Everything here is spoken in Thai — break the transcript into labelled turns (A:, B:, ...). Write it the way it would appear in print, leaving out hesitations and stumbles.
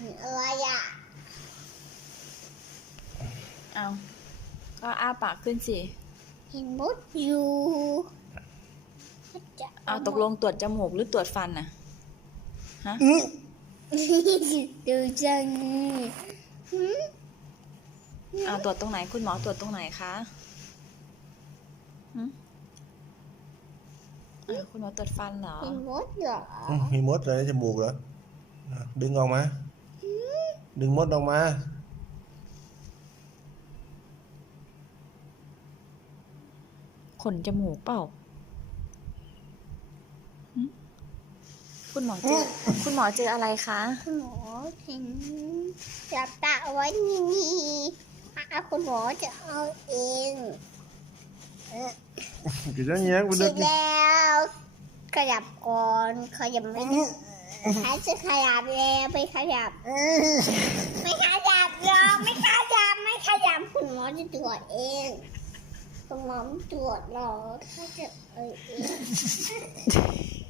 A: อะไรอ่ะ
B: เอาก็อ้าปากขึ้นสิ
A: เห็นมดอยู่จะ
B: เอาตกลงตรวจจมูกหรือตรวจฟันน่ะฮะ
A: ดูจัง
B: เอาตรวจตรงไหนคุณหมอตรวจตรงไหนคะคุณหมอตรวจฟันเหรอ
A: เห็นมดเหรอ
C: มีมดอะไรในจมูกเหรอดึงออกมาดึงมดออกมา
B: ขนจมูกเปล่าคุณหมอเจอคุณหมอเจออะไรคะ
A: คุณหมอเห็นจับตาเอาไว้นี่คุณหมอจะเอาเอง
C: กี่เงี้ยกู
A: เส
C: ดึ
A: ร็
C: ก
A: จแล้วขยับก่อนขยับไม่ได้หายจะขยับแล้วไม่ขยับไม่ขยับหรอกไม่ขยับคุณหมอจะตรวจเองคุณหมอไม่ตรวจหรอกถ้าจะเอง